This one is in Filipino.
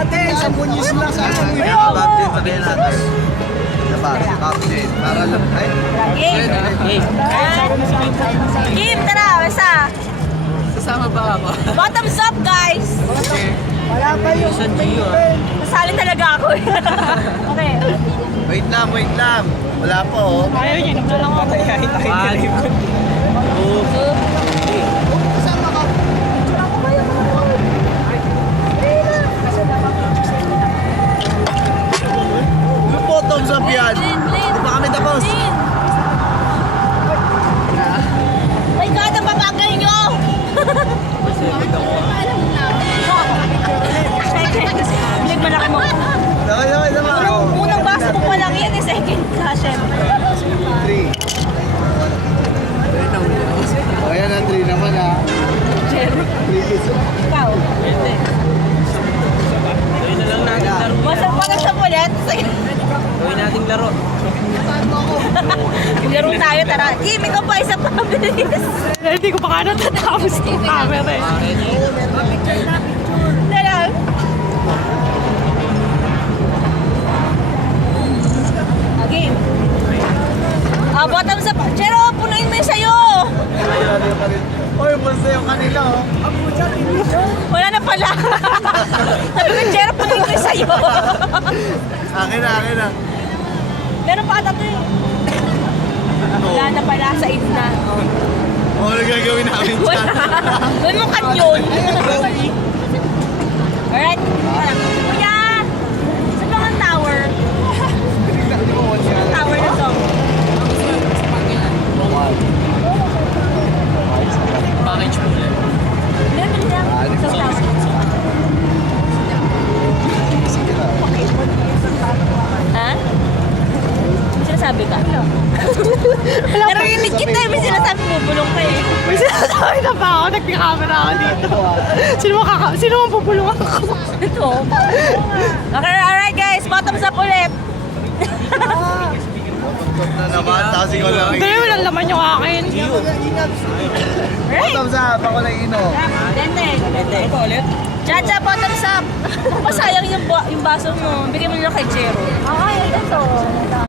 natin, sa bunyos lang sa akin. Captain, sabihin natin. Diba? Captain. Para lang. Ay. Game, tara, basta. Sasama ba ako? Bottoms up, guys. Wala pa yung Masali talaga ako. Okay. Wait lang, wait lang. Wala pa oh. Ayaw niya, nagla lang ako. Yung bottoms up yan. Di ba kami tapos? My God, ang babagal nyo! Bilig malaki mo. Dami, dami, dami. Unang baso mo pa lang yan, second ka, syempre. 3. O yan ang 3 naman ha. Jerry. 3 kids. Ikaw. Gawin na lang natin laro. Masang pa sa pulet. Gawin nating laro. Laro tayo, tara. Kim, ikaw pa isa pa bilis. Hindi ko pa ka natatapos yung camera eh. Tara. Game. Bottoms up. Jero, punuin mo yung sayo. Oy, basta yung kanila oh. Wala na pala. Sabi ko, Jero, punuin mo yung sayo. Akin na, akin na. Meron pa ata to eh. Wala na pala, sa id na. Oh, ano gagawin namin Wala. dyan? Doon mo kanyon. Alright. Kuya! Sa mga tower. Tower na to. Package mo ulit. Meron lang. Sa tower. Ha? May sinasabi ka? Narinig kita eh. May sinasabi mo. Bulong ka eh. May sinasabi na pa ako, nagpi-camera ako dito. Sino ang pupulungan ko? Ito. Okay, alright guys. Bottoms up ulit. Na naman, tapos ikaw lang. Hindi, walang laman yung akin. Right? Bottoms up, ako lang ino. Dente. Ito ulit? Chacha, bottoms up. Masayang yung baso mo. Bigyan mo nila kay Jero. Ay, ito.